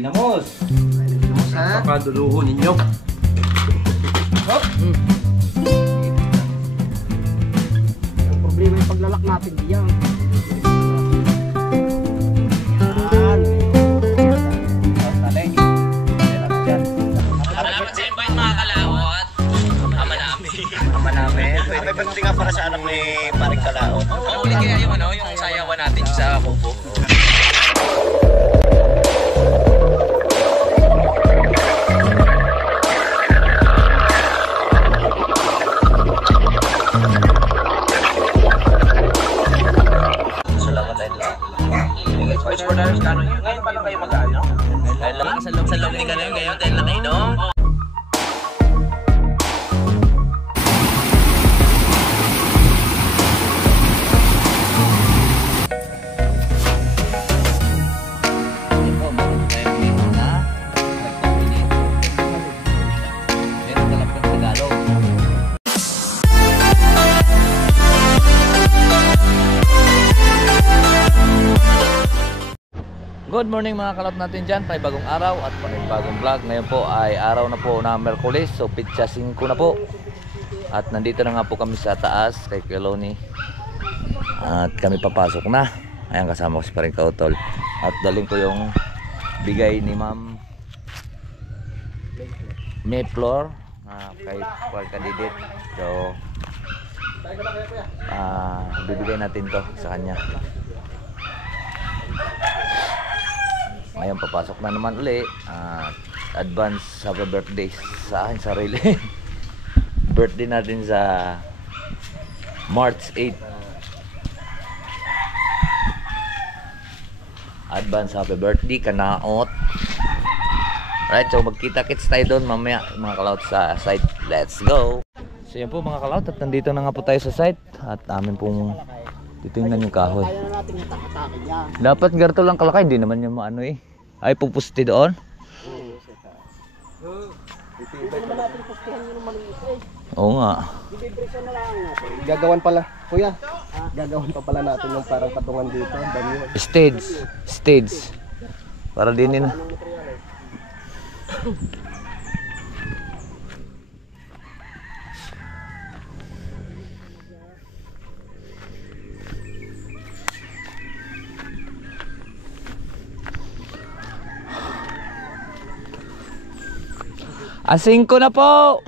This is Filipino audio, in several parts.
Pinamos! Pinamos ha? Pakaduluho ninyo. Hop! Ang problema yung paglalak natin diyan. Yan. Salamat sa invite mga kalawot. Ama namin. Ama namin. May birthday nga para sa anak ni Paring Kalao. Uli kaya yung yung sayawan natin sa kubo. Salamat tayo lang. Ngayon pa lang kayo mag-ano? Sa loob ni Gano'n, ngayon tayo lang kayo, no? Good morning mga kalot natin dyan, panibagong araw at panibagong vlog. Ngayon po ay araw na po na Merkulis, so pitsa 5 na po. At nandito na nga po kami sa taas kay Keloni. At kami papasok na. Ayan, kasama ko si Paring Kautol. At daling ko yung bigay ni Ma'am Mayflower kay Kadidit. So bibigay natin to sa kanya. Ngayon papasok na naman uli. Advance happy birthday sa akin sarili. Birthday natin sa March 8. Advance happy birthday kanaot. Right, so magkita-kits tayo doon mamaya mga kalaut sa site. Let's go. So yan po mga kalaut, at nandito na nga po tayo sa site. At amin pong titingnan yung kahoy. Kaya na natin itak-atake niya. Dapat garto lang kalakay, hindi naman yung maano eh. Ay, pupusti doon? Hindi naman natin pustihan yun ng maliit eh. Oo nga. Ibibrisa na lang natin. Gagawan pala, kuya. Gagawan pa pala natin yung parang katungan dito. Dami yun. Stage. Para din na. Asing ko na po.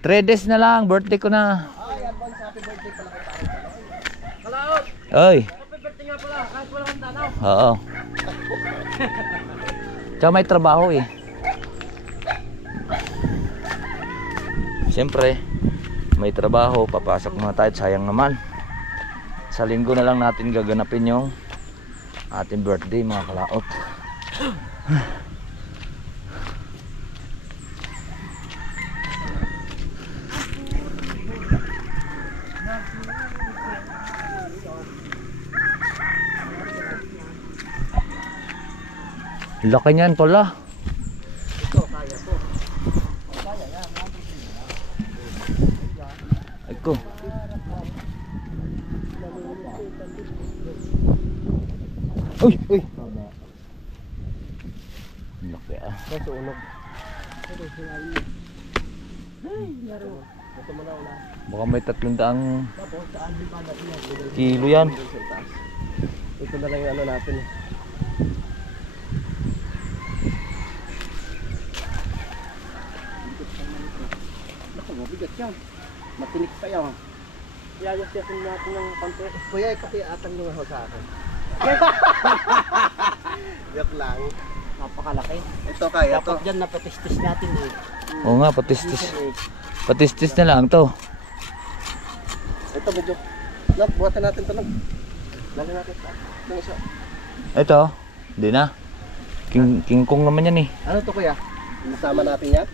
3 days na lang, birthday ko na. Ay, advance happy birthday pala kay Paring Kalao. Oy. Happy birthday nga pala, kahit wala kang tanaw. Oo. Tsaka may trabaho eh. Siyempre, may trabaho, papasok muna tayo, sayang naman. Sa linggo na lang natin gaganapin yung ating birthday mga kalaot. Laki niyan pala. Ito, kaya to. Kaya yan. Ay ko. Uy! Laki ah. Kaso unog. Baka may 300 kilo yan. Ito na lang yung ano natin. Mabigat yan. Matinik pa yan. Yayas-yasin natin ng konti. Kuya, ipaki-atang nyo ako sa akin. Joke lang. Napakalaki. Ito kaya to. Dapat dyan napatistis natin eh. Oo nga, patistis. Patistis na lang to. Ito medyo. Buhatan natin ito lang. Lalo natin ito. Nang isa. Ito, hindi na. King Kong naman yan eh. Ano to kuya? Nasama natin yan?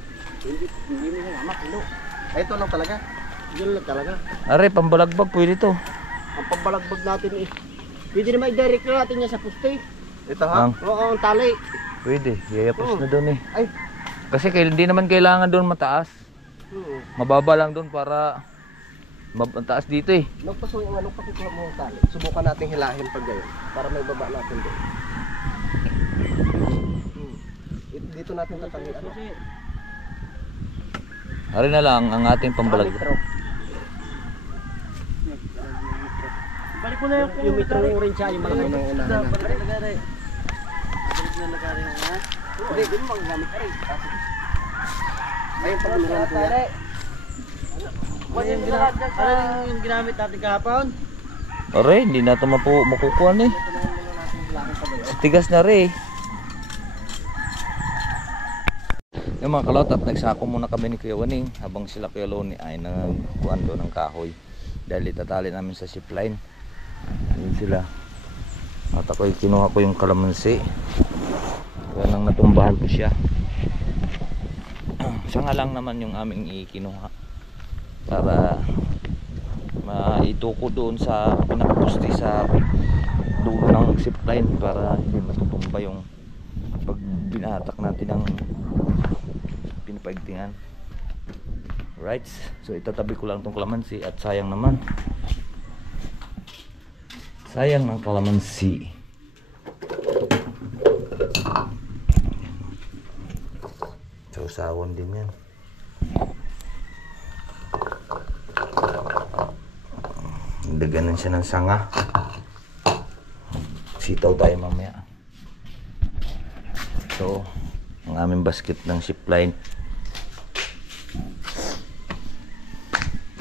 Hindi mo nga makilo. Ay, ito lang talaga. Yun lang talaga. Are, pambalagbag pwede to. Ang pambalagbag natin eh. Pwede naman i-direct na natin yan sa puste. Ito ha? Oo, ang tali. Pwede, yayapos na doon eh. Ay. Kasi hindi naman kailangan doon mataas. Mababa lang doon para mataas dito eh. Nagpaso yung anong pakikuha mo ang tali. Subukan natin hilahin pag gayon. Para may baba natin doon. dito natin tatanggihan. Hari na lang ang ating pambalag. Balik mo na yung metro orange siya, yung malaki. Ayun ang unahan natin. Hindi, hindi mo magagamit ka rin. Ayun pala meron kuya. Ano yung ginamit natin kahapon? Aray, hindi na ito makukuha eh. Tigas na rin. Yung mga kalot at nagsako muna kami ni Kuya Waning habang sila Kuya Loni ay nagkuhan doon ng kahoy dahil itatali namin sa zip line. Ayun sila. At ako'y kinuha ko yung kalamansi. Kaya nang natumbahan ko siya. Siya nga lang naman yung aming ikinuha para maituko doon sa pinakapusti sa dulo ng zip line para hindi matutumba yung pag binatak natin ng pinapaigtingan. Right, so itatabi ko lang tong kalamansi at sayang naman, sayang ng kalamansi. So sawon din yan. Daganan siya ng sanga. Sitaw tayo mamaya. So ang aming basket ng zip line.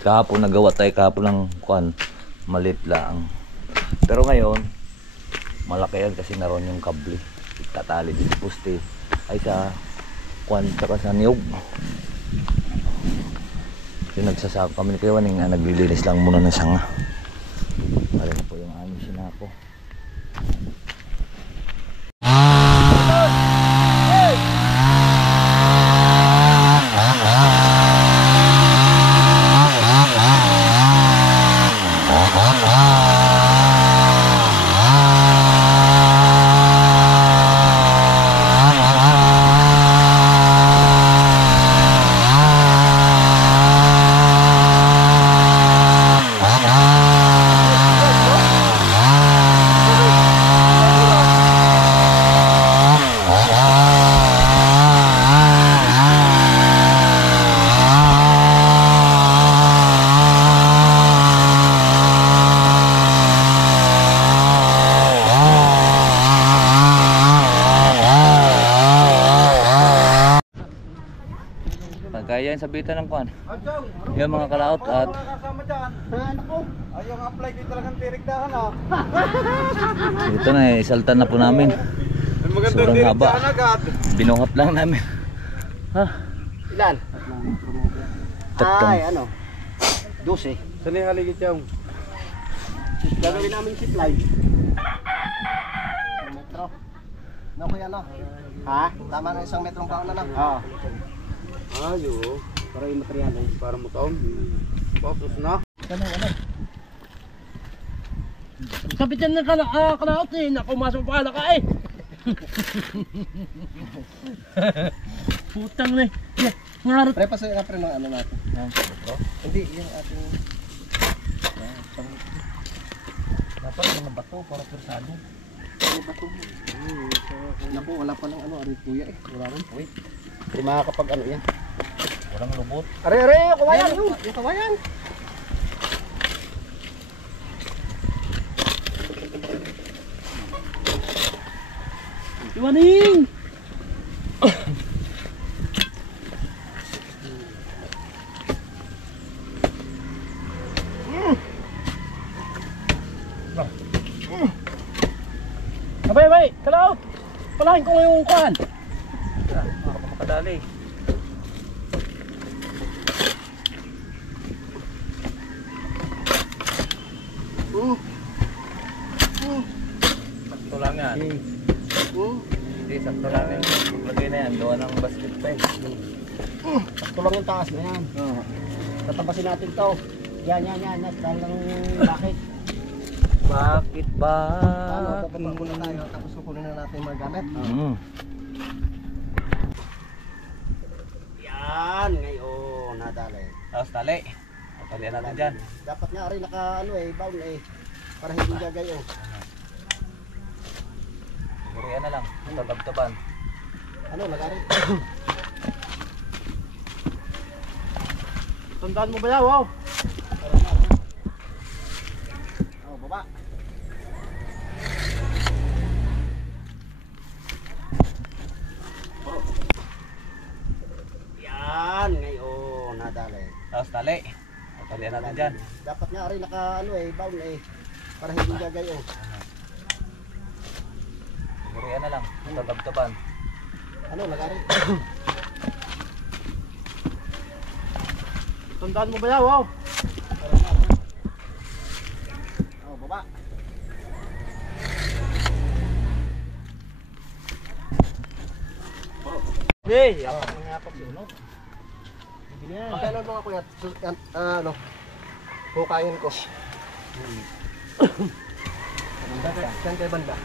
Kahapon nagawa tayo kahapon ng kuan, maliit lang. Pero ngayon malaki yan kasi naroon yung kable. Tatali din sa poste ay sa kuan tsaka sa niyog. Yung nagsasako kami ni Kuya Waning, naglilinis lang muna ng sanga. Marin po yung aming sinako. Kaya yan sabitan ng kuan. Yung mga kalaot at Ayaw apply din talagang tirigdahan ah. ito na isaltan na po namin. Sobrang haba. Binuhat lang namin. Ha? Ilan? Tatlong. Ay, ano? 12. Saan yung haligit yung? Gagawin namin zip line. Metro. No kuya no? Ha? Tama na 1 metrong pauna na. Oo. Ayo. Para yung material Para mo taon. Pasos na. Kapit yan ng kalaot eh. Naku, masok pa ka eh. Putang na eh. Ngarap. Pre, pasaya ka pre ng ano natin. Hindi, yung ating... Dapat mga bato para persado. Ano ba ito? Naku, wala pa ng ano, aray kuya eh. Wala rin. Wait, Hindi makakapag ano yan. walang lubot. Are, kawayan. Yung kawayan. Iwaning! Abay, kalaot! Palahin ko ngayong kuhan. Baka makadali. Sakto lang yan. Hindi, sakto lang yan. Lagay na yan, doon ang basket pa eh. Sakto lang yung taas na yan. Tatapasin natin to. Yan. Dahil lang bakit? Bakit ba? Ano, papunta muna tayo. Tapos kukunin na natin yung mga gamit. Yan, ngayon. Nadali. Tapos tali. Talian natin dyan. Dapat nga rin naka ano eh, bound eh. Para hindi gagayo. Siguro yan na lang. Tatabtaban. Ano, lagari? Tandaan mo ba yan, wow? Oh, baba. Yan, ngayon, nadali. Tapos tali. Talian natin dyan. Dapat nga rin naka ano bound para hindi gagayo. Burian na lang. Tatab-taban. Ano, lagari? Tandaan mo ba yan, wow? Oh, baba. Hey, yapak na yapak yun, no? Sige na. Kailan mga kuya? Ano? Hukayin ko. Saan kayo banda?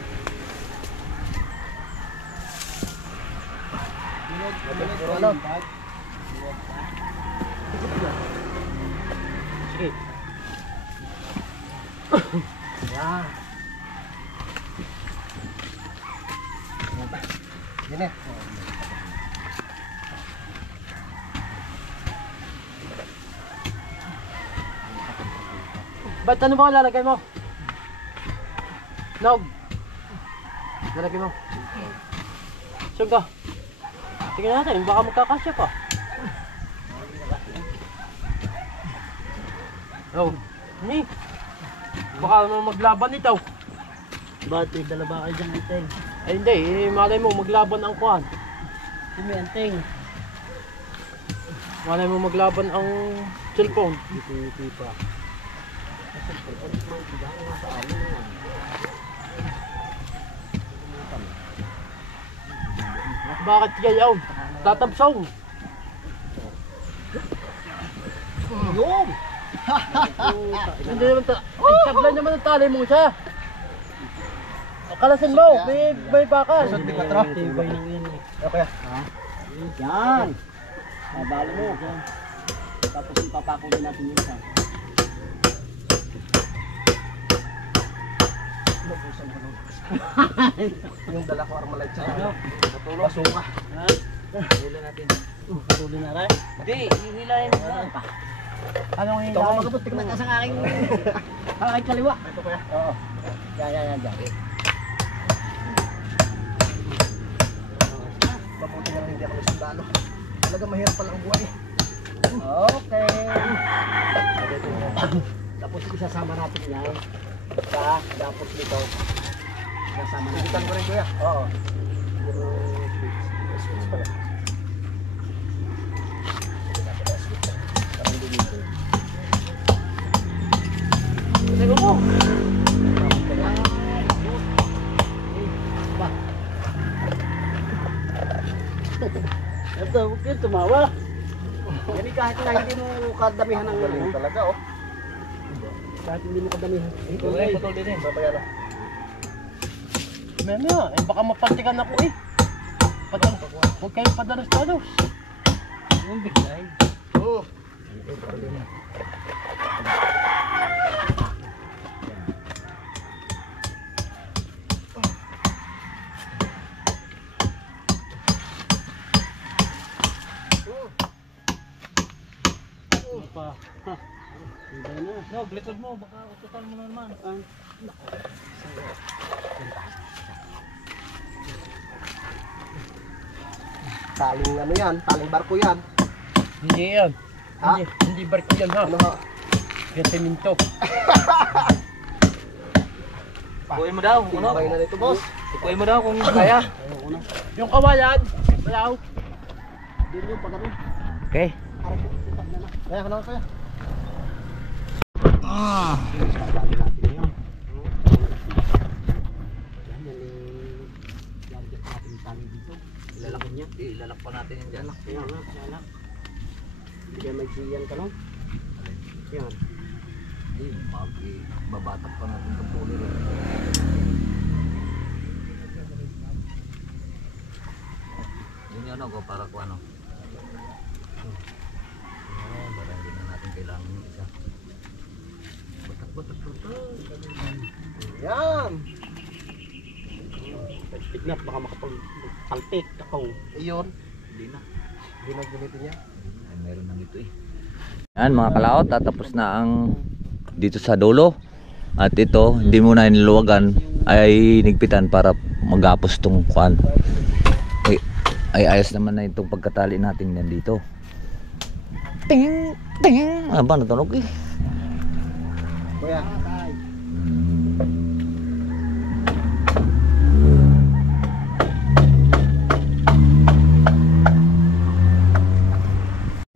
Ano? Sige. Yan. Yan eh. Ba't ano ba lalagay mo? Nog. Lalagay mo. Saan ka? Tingnan natin, baka magkakasya pa. Oh, ni. Baka naman maglaban ito. Ba't may dala ba kayo dyan, Anteng? Ay hindi, malay mo maglaban ang kuhan. Sumi, Anteng. Malay mo maglaban ang cellphone. Hindi pa. Bakit gayaw? Tatabsong. Yun! Hindi naman ay, sablan naman ang tali mo siya. Kalasin mo, may bakal. Tibay ng yan eh. Okay. Yan! Babalo mo. Tapos ipapakulin natin yun sa. Yung dala ko armalite sa ano? Basuka. Hila natin. Pakulin na rin. Hindi, hihilahin mo na. Anong Ito ako hinay? magabutik na Sa aking kaliwa. Ito kuya. Oo. Yan. Mabuti nga lang hindi ako may sundalo. Talaga mahirap pala ang buhay. Okay. Tapos isasama natin yan. Tapos dito. Isasama natin. Sigitan ko rin kuya. Oo. Switch pala. Sige mo. Ito, huwag kayo tumawa. Yan kahit na hindi mo kadamihan ng galing talaga oh. Kahit hindi mo kadamihan. Putol din eh. Babaya na. Maya, baka mapantikan ako eh. Huwag kayo padalos-dalos. Yung bigay. Oo. Pa. Ha. Hindi na. No, likod mo, baka ututan mo na naman. Taling ano yan, taling barko yan. Hindi yan. Ha? Hindi barko yan ha. Ano ha? Yan siminto. Kuhin mo daw. Ano? Tibay na nito boss. Kuhin mo daw kung kaya. Yung kawayan, malaw. Dito yung pagano. Okay. Kaya ka na kaya. Sabi natin yun. Yan, lalagyan pa natin yung tali dito. Ilalakad niya. Ilalak pa natin yan dyan. Kaya nga, kaya hindi kayo magsiyan ka no? Yan. Babatak pa natin itong pulo rin. Yun yun ako para kung ano. Para hindi na natin kailangan yung isa. Batak. Yan. Tignat, baka makapagpaltik ako. Iyon. Hindi na. Hindi na gamitin niya. Ay, meron na ito eh. Yan mga kalaot, tatapos na ang dito sa dulo. At ito, hindi muna iniluwagan, ay nigpitan para magapos tong kuan. Ay ayos naman na itong pagkatali natin yan dito. Ting! Ting! Ano ba natunog eh? Kuya.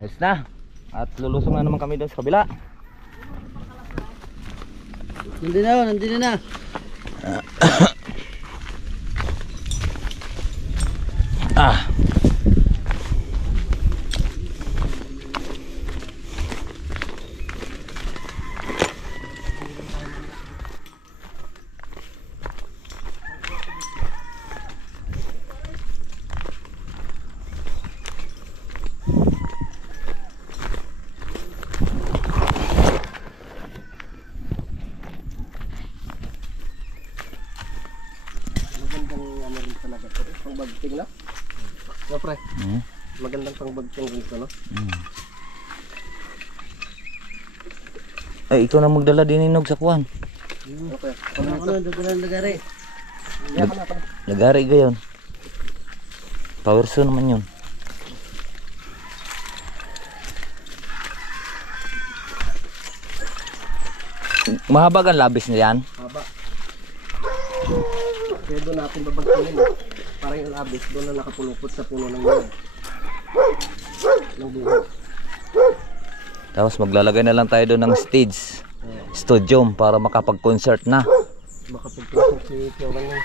Ayos na. At lulusong na naman kami doon sa kabila. Nandito na. Ah. Magandang ano rin talaga to. Pang bagting na. No, pre. Hmm. Magandang pang bagting rin to, no? Ay ikaw na magdala din inog sa kuan. Okay. Dadalan lagari. Yaman na, pre. Lagari gayon. Power saw naman yun. Mahaba ang labis na yan. Haba. Kaya doon natin babagtingin, eh. Parang yung abis, doon na nakapulupot sa puno ng yun. Ng buho. Tapos maglalagay na lang tayo doon ng stage. Studio para makapag-concert na. Makapagpulupot si Kiyawan ng...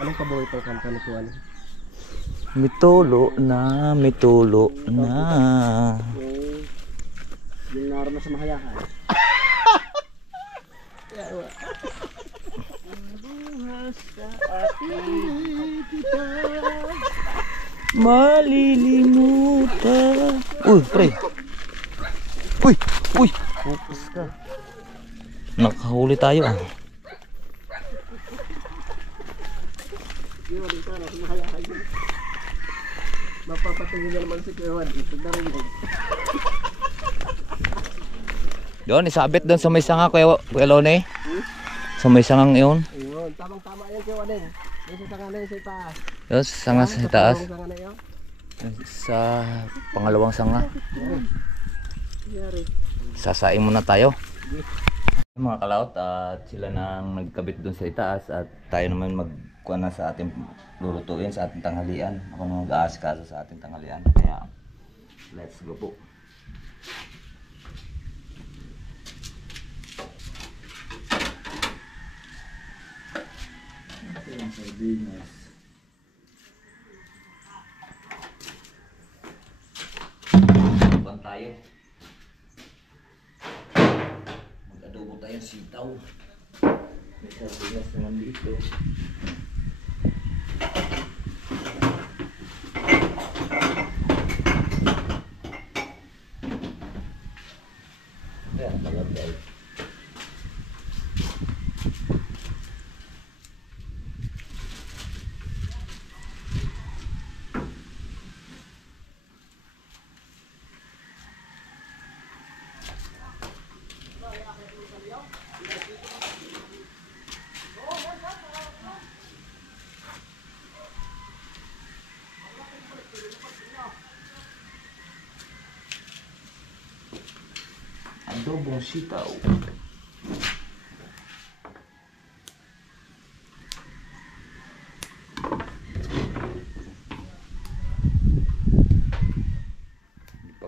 Anong paboritong kanta ni Kiyawan? Mitulo na, mitulo na. Yung naroon na sa mahayahan. Malilimutan. Uy, pre. Uy, uy. Focus ka. Nakahuli tayo ah. Mapapatingin na naman si Kiyawan. Ito na rin. Doon, isabit doon sa may sanga, Kuya Lone. Sa may sangang yun. Ayun, tamang-tama yan Kiyawan eh. May sasaka na yun sa itaas. Yung sanga sa taas. Sasaka na yun. Sa pangalawang sanga. Sasaing muna tayo. Mga kalaot, at sila nang nagkabit doon sa itaas at tayo naman magkuha na sa ating lulutuin sa ating tanghalian. Ako nang mag-aasikasa sa ating tanghalian. Kaya, let's go po. Ito yung sardinas. Bang tayo. Mag-adobo tayo sitaw. May sardinas naman dito. Ayan, malabay. Adobong sitaw.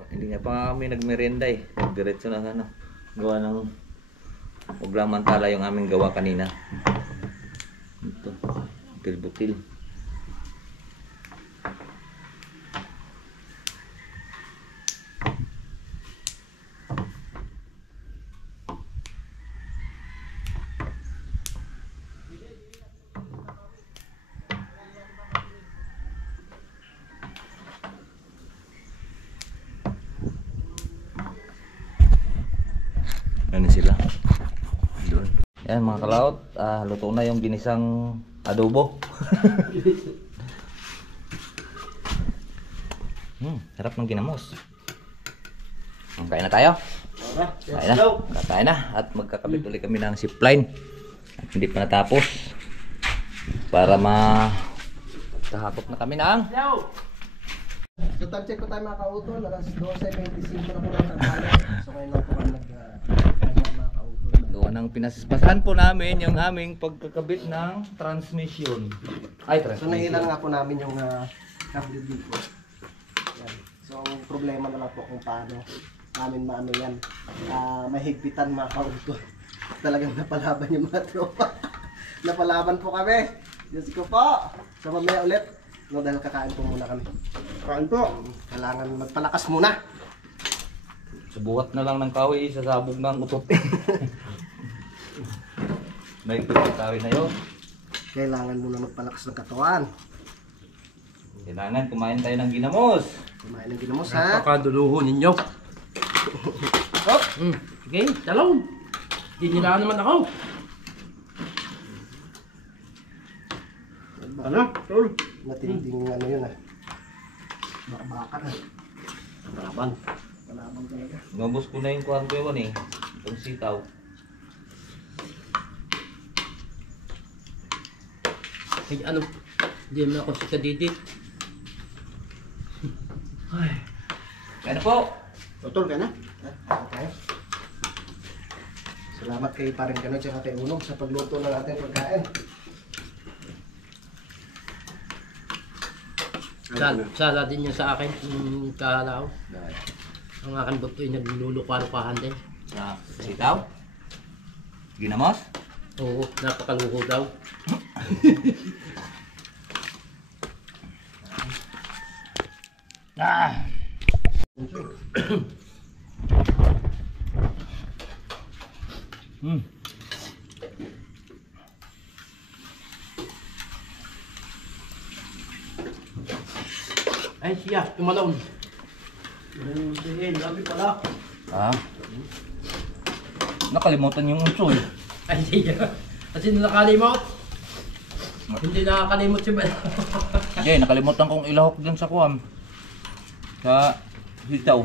Hindi nga pa kami nagmerenda eh. Diretso na ano. Gawa ng uglamantala yung aming gawa kanina. Ito. Butil-butil. Ano sila? Doon. Yan mga kalaot, luto na yung ginisang adobo. Sarap ng ginamos. Kain na tayo. Kain na. Kakain na. At magkakabit ulit kami ng zipline. At hindi pa natapos. Para kahakot na kami ng So time check ko tayo mga kautol, alas 12:25 na po lang tayo. So ngayon lang po kami mga kautol. doon ang pinaspasan po namin yung aming pagkakabit ng transmission. Ay, So transmission. nahilang nga po namin yung kable dito. Yan. So ang problema na lang po kung paano namin maano yan. Mahigpitan mga kautol. Talagang napalaban yung mga tropa. Napalaban po kami. Diyos ko po. So mamaya ulit. No, dahil kakain po muna kami. Kain po. Kailangan magpalakas muna. Subuhat na lang ng kahoy, sasabog ng utot. May kahoy na yun. Kailangan muna magpalakas ng katawan. Kailangan kumain tayo ng ginamos. Kumain ng ginamos ha. Napakaduluho ninyo. Hop! Sige, talong. Dinilaan naman ako. Ano? Tol. Matinding ano yun ha. Baka na. Laban. Malabang talaga. Nubos ko na yung kwarto yun eh. Itong sitaw. Ay, ano? Hindi naman ako si Kadidit. Kaya na po. Tol ka na? Okay. Salamat kay paring Ganoy at kay Unog sa pagluto ng ating pagkain. Sala din niya sa akin, yung kahalaw. Ang aking buto ay naglulukalukahan din. Sa sitaw. Ginamos. Oo, napakaluho daw. Ay siya, tumalon. Labi pala. Nakalimutan yung unso eh. Ay siya. Kasi nakalimot. Hindi nakakalimot si Ben. Hindi, nakalimutan kong ilahok dun sa kuwam. Sa sitaw.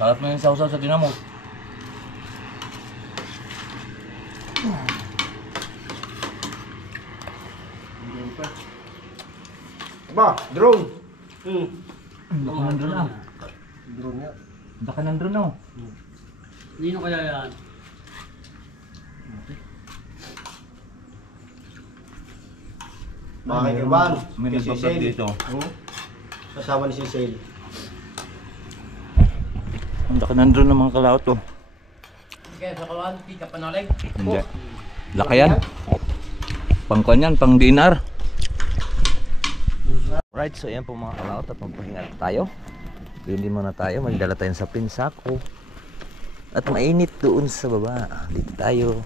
Sarap na yung sausaw sa ginamos. Aba, drone. Baka nandun na. Drone nga. Baka nandun na. Nino kaya yan? Mga kaibigan. May Kay nagbablog Cecil. dito. Kasama ni Cecil. Baka nandun na mga kalaot to. Kaya sa kawan, di ka panalig. Hindi. Laki yan. Pangkuan yan, pang dinar. Right, so yan po mga kalaot at magpahinga tayo. Hindi muna tayo, magdala tayo sa pinsako. At mainit doon sa baba. Dito tayo.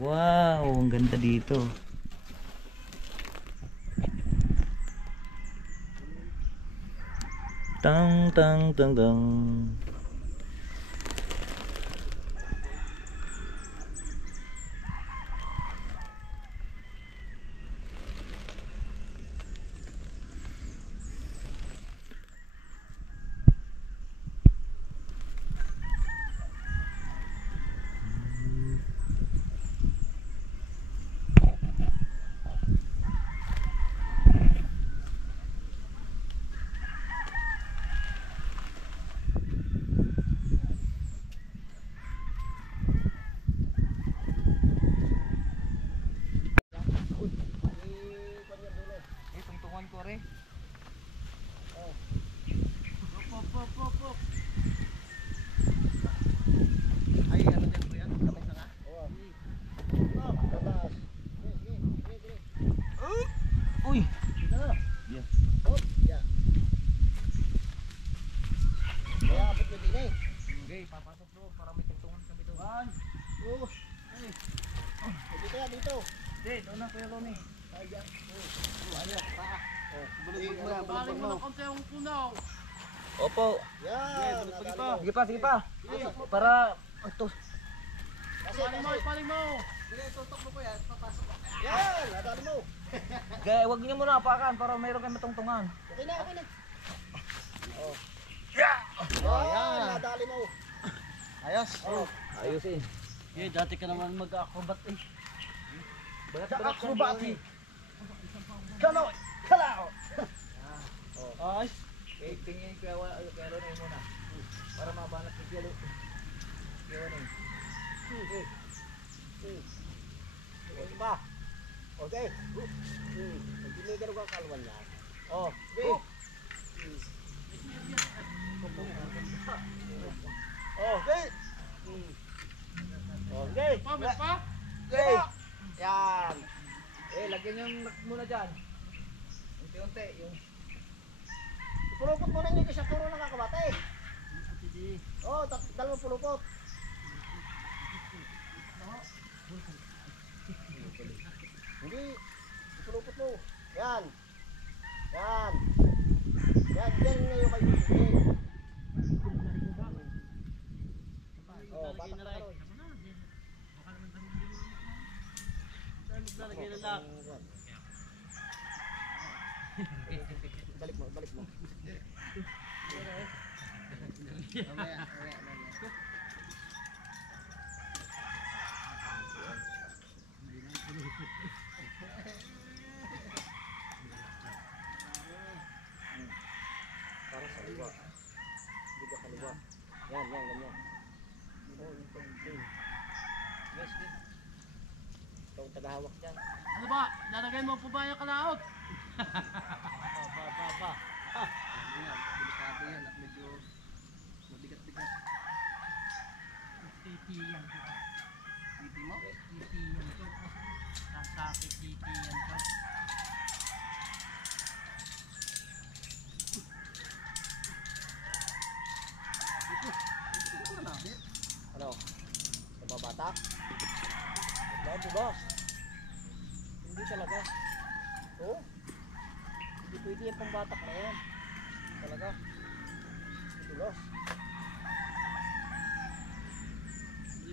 Wow, ang ganda dito. Tang tang tang tang. Uy. Okay, papasok bro para may tungtungan kami doon. Dito yan, dito. Hindi, doon na Kuya Loni. Bulubog mo yan, bulubog mo. Opo. Yan, nadali mo. Sige pa, sige pa. Para ito. Kasi, tutok mo po yan, papasok mo. Yan, nadali mo. Kaya wag niyo muna apakan para mayroon kayong matungtungan. Okay na, okay na. Oh. Yan, nadali mo. Ayos. Oh. Ayusin. Eh, dati ka naman mag-acrobat eh. Akrobati. Kano, kalao. Ay, Tingin kaya ron ay muna. Para mabanat ni Kilo. Yawan eh. Okay ba? Okay. Hindi may ganun kang kalwan yan. Oh, okay. Okay. Okay. Okay. Yan. Lagyan niyo muna dyan. Unti-unti. Yung Pulupot muna niyo kasi turo ng kakabate. Oh, dalawang pulupot. Hindi. Pulupot mo. Yan. Yan. Yan. Yan ngayon kayo. Oh, batak na rin. lalagay na lang. Balik mo, balik mo. Mamaya. Para sa kaliwa. Hindi ka kaliwa. Yan, ganyan. Oh, yung pang-ping. Yes, yes. Ikaw ang tagahawak dyan. Ano ba? Lalagay mo po ba yung kalaot? Ba. Delikado yan at medyo mabigat-bigat. Titi yan po. Titi mo? Titi yan po. Sasakit titi yan po. Ano? Nababatak? Wala, boss. Hindi talaga. Oo. Hindi pwede yung pambatak na yan. Talaga. Tulos.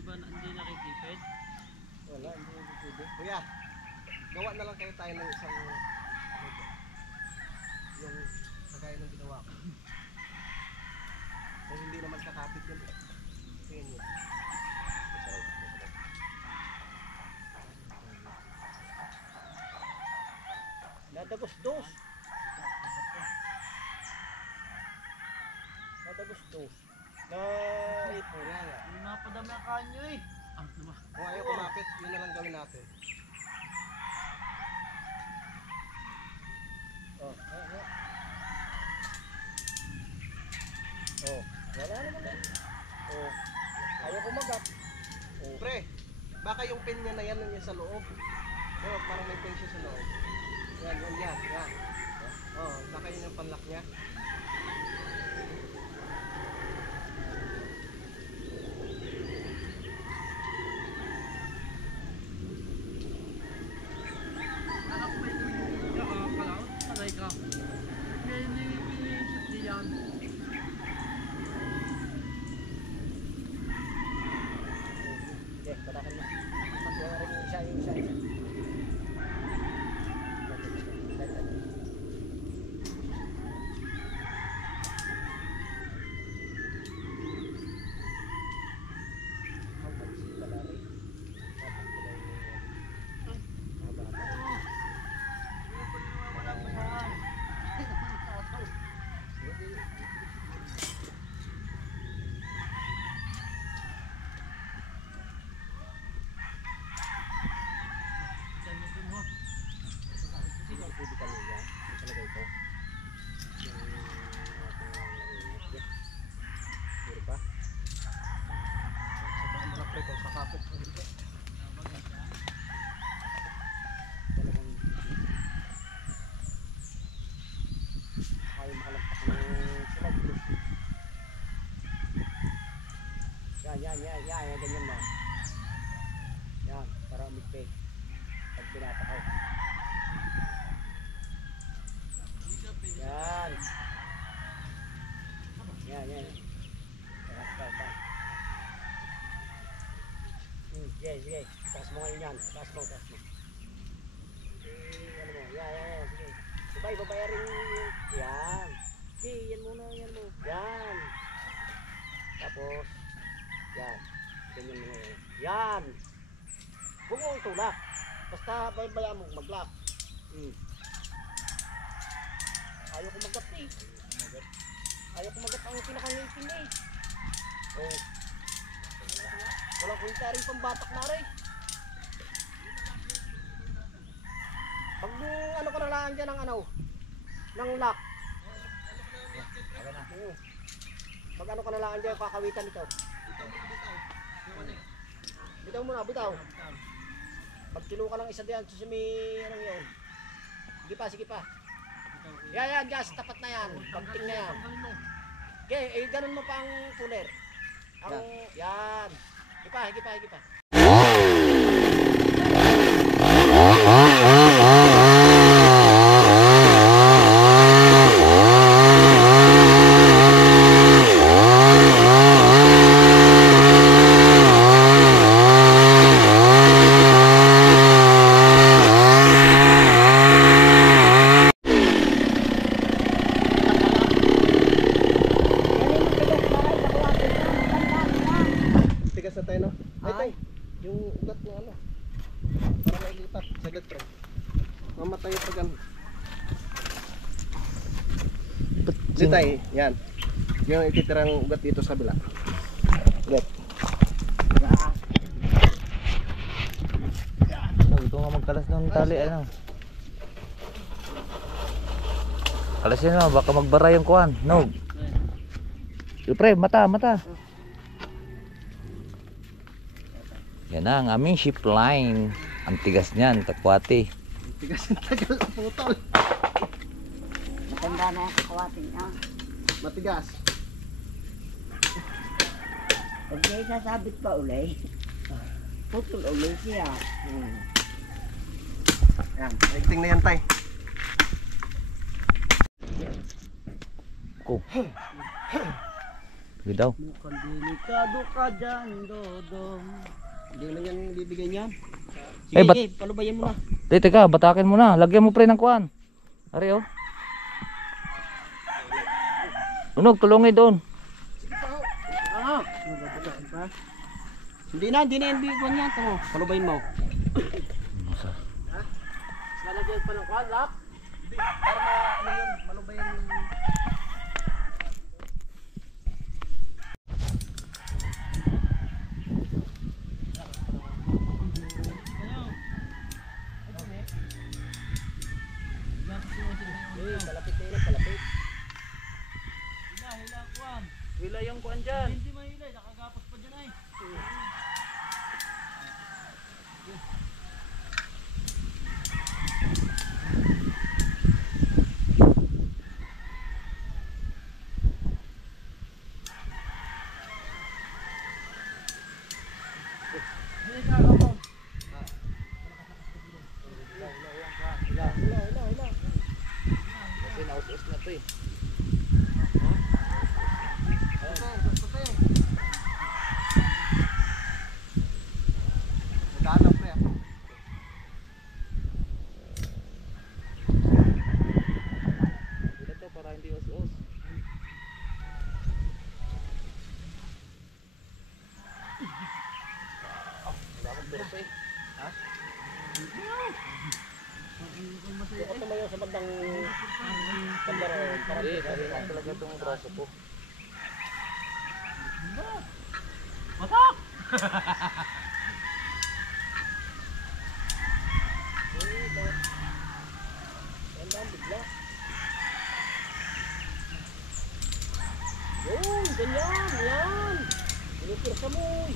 Hindi nakikipit? Wala, hindi pwede. Kuya, gawa na lang kayo tayo ng isang ano dyan. Yung kagaya ng ginawa ko. Kung hindi naman kakapit yun, tingin nyo. Nadagos-dos. Nadagos-dos. Na ito. Hindi mapadami ang kanyo eh. Ang naman. Kung ayaw kumapit, yun na lang gawin natin. Oh, oh, wala naman na. Oh, ayaw kumagat. Oh, Pre, baka yung pin niya na yan nandiyan sa loob. Oh, parang may pin siya sa loob. Yan. Oh, baka yun yung panlock niya. Anak ko may kalaot. Sanay ka. May nilisip diyan. okay, patakan mo. Yung rin yung isa. Pwede kanina, talaga ito. Pwede pa? Sabahan mo na pre, kung kakapit ko dito. Talagang ayaw makalagpak ng sulag. Yan, ganyan na. Yan, para umigpay. Pag pinatakaw. Yan. Yan, yan. Sige, sige. Taas mo ngayon yan. Taas mo, taas mo. Ano mo? Yan. Sige. Babayarin yung... Yan. Sige, yan muna, yan mo. Yan. Tapos, yan. Ganyan mo ngayon. Yan. Huwag mo itulak. Basta bayaan mo mag-lock. Ayaw ko mag-lock eh. Ayaw ko mag-lock ang pinakangipin eh. Oh. Walang kulita rin pang batak na rin. Pag ano ko na lang dyan ng ano, ng lock. Pag ano ko na lang dyan, kakawitan ito. Bitaw muna, bitaw. Pag tilo ka lang isa diyan, susumi, anong yun. Sige pa. Yan, gas, tapat na yan. Pagting na yan. Okay, ganun mo pa ang puner. Yan. Higi pa. Tigas na tayo, no? Ay, yung ugat ng ano. Para mailipat. Saglit, pre. Mamatay yung pag ano. Dito tayo, yan. Yung ititirang ugat dito sa kabila. Ugat. Ito nga magkalas ng tali, ano. Kalasin mo, baka magbara yung kuhan. No. Pre, mata. Yan na ang aming ship line. Ang tigas niyan, takwati. Tigas yung tagal ang putol. Matanda na yung kawatin niya. Matigas. Pag may sasabit pa uli, putol uli siya. Yan, naigting na yan, tay. Ko. Bidaw. Mukhang delikado ka dyan, Dodong. Hindi lang yan bibigyan niyan. Sige, Eh, palubayan mo na. Teka, batakin mo na. Lagyan mo pre ng kuhan. Ari, oh. Unog, tulungi doon. Hindi na yan bibigyan niyan. Ito, palubayan mo. Lalagyan pa ng kuhan, lap? Hindi, para ano yun, malubay yung... Palapit na yun, palapit. Hila yung kuhan dyan. Hindi mahila, nakagapos pa dyan ay. Kasi naus-us na to eh. Naghanap, pre. Hila to para hindi us-us. Wala akong berse eh. Bukot naman yun sa bandang... Eh, kahina talaga itong braso ko. Gandang bigla. Yun, ganyan, yan. Pinipirsa mo.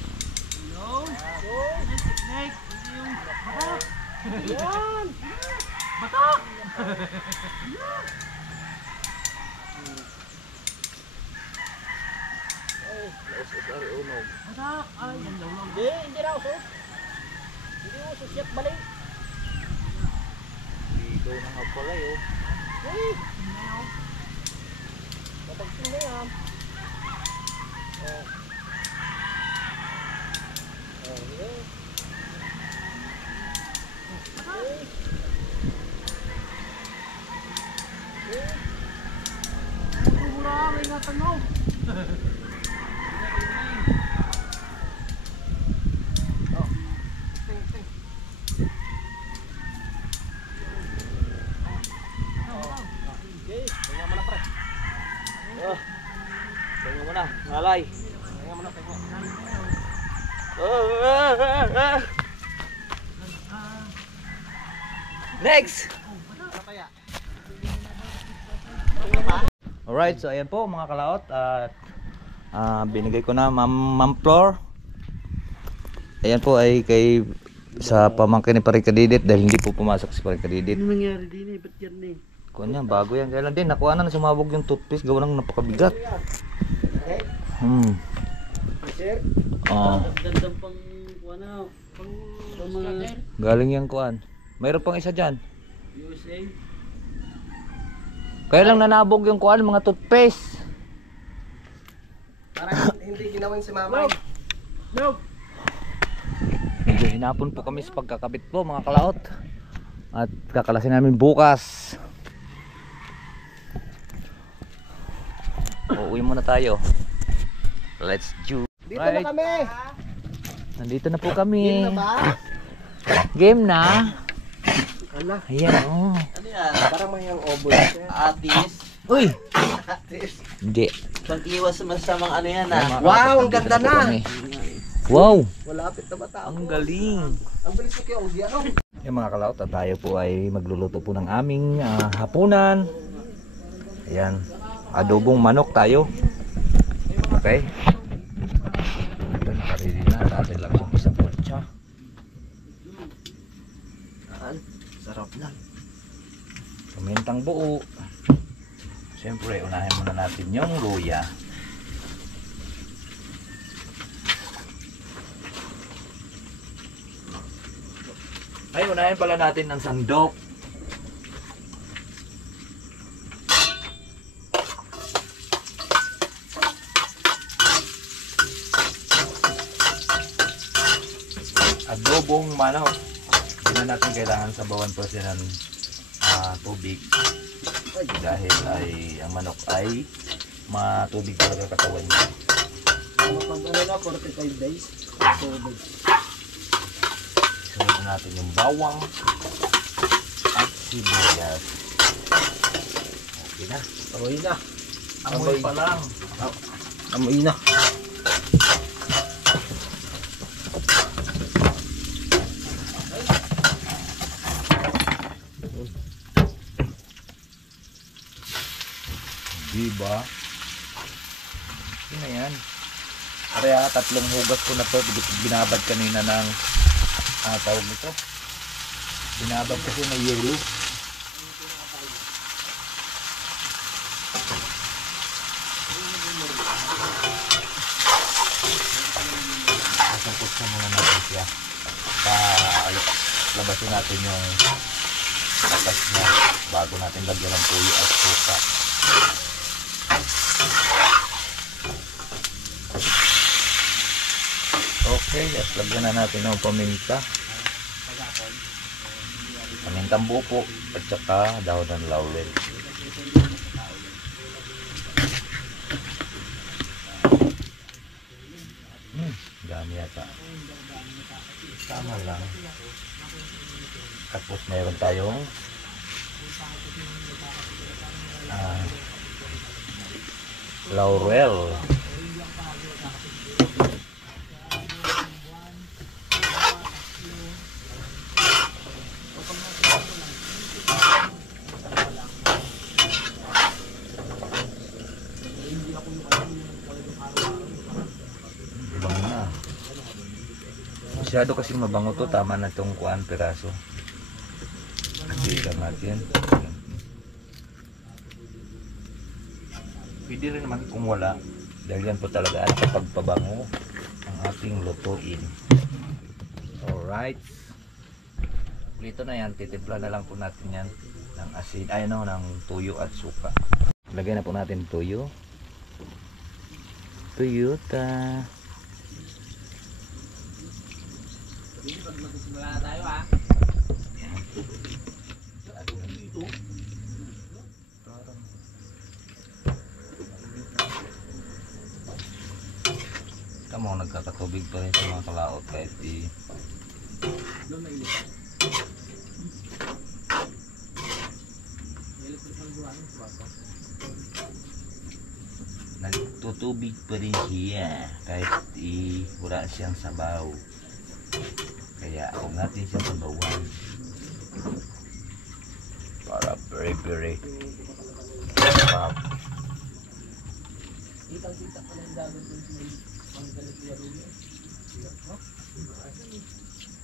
Yun. Snake, hindi yung batak. Yan. Batak! Naus-us ari unog. Batak! Ay, yan lang lang. Hindi na usos. Hindi usos yat balik. Ligaw na nga pala yun. Uy. Kapagsin na yan. Tingnan mo na, ngalay. Next! Alright, so ayan po mga kalaot at binigay ko na Ma'am Flor. Ayan po ay kay sa pamangkin ni Parikadidit dahil hindi po pumasok si Parikadidit. Ano nangyari din eh? Ba't yan eh? Kuha niya, bago yan. Kailan din, nakuha na sumabog yung toothpaste. Gawa ng napakabigat. Sir? Gandang pang ano, pang mga Galing yung kuhan. Mayroon pang isa dyan. USA. Kaya lang nanabog yung kuhan, mga toothpaste. Parang hindi ginawin si mama. No! Medyo hinapon po kami sa pagkakabit po mga kalaot. At kakalasin namin bukas. Uuwi muna tayo. Let's do. Dito na kami. Nandito na po kami. Game na ba? Game na. Ala, Ayan oh. parang may ang oboy. Atis. Uy! Hindi. Pag-iwas sa masamang ano yan Wow, ang ganda na. Wow! Malapit na matapos. Ang galing. Ang bilis ko kaya Odi, ano? Yung mga kalaot, at tayo po ay magluluto po ng aming hapunan. Ayan. Adobong manok tayo. Okay. Ito, nakarili na. Dati lang yung isang porcha. Sarap lang. Pamintang buo. Siyempre, unahin muna natin yung luya. Ay, unahin pala natin ng sandok. Adobong manok. Hindi na natin kailangan sabawan pa siya ng tubig. Dahil ay ang manok ay matubig talaga katawan niya. Pag ano na, 45 days. Tubig. Sunod na natin yung bawang at sibuyas. Okay na. Amoy na. Amoy pa lang. Amoy na. Diba? Yun na yan. Kaya tatlong hugas ko na to. Binabad kanina ng tawag nito. Binabad kasi na yelo. Kasapos na muna natin siya. Labasin natin yung atas niya bago natin lagyan ng tuyo at suka. Okay, at lagyan na natin ng paminta. Pamintang buko at saka dahon ng laurel. Dami yata. Tama lang. Tapos meron tayong laurel. Bango na. Masyado kasing mabango to, tama na itong kuan piraso. Kasi lang natin. Pwede rin naman kung wala. Dahil yan po talaga at pagpabango ang ating lutuin. Alright. Dito na yan, titimpla na lang po natin yan ng asin, ay ng tuyo at suka. Lagay na po natin tuyo. Toyota. Kamu nagkakatubig pa rin sa mga kalaot kahit di nagtutubig pa rin siya kahit wala siyang sabaw, kaya huwag natin siyang sabawan para very sarap. Kitang-kita pa lang dagat dun sa panggalit niya Ruby.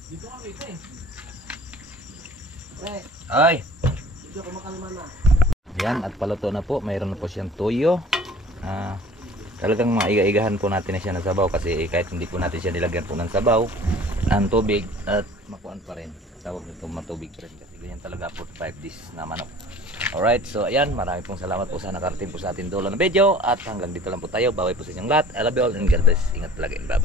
Dito kami ito eh. Pre, Ay! medyo kumakalma na. Yan, at paluto na po. Mayroon na po siyang tuyo. Talagang maiga-igahan po natin na siya ng sabaw kasi kahit hindi po natin siya nilagyan po ng sabaw, ang tubig at makuan pa rin. Tawag nito matubig pa rin kasi ganyan talaga 45 days na manok. Alright, so ayan, maraming pong salamat po sa nakarating po sa ating dulo ng video at hanggang dito lang po tayo. Baway po sa inyong lahat. I love you all and God bless. Ingat palagi. Bye.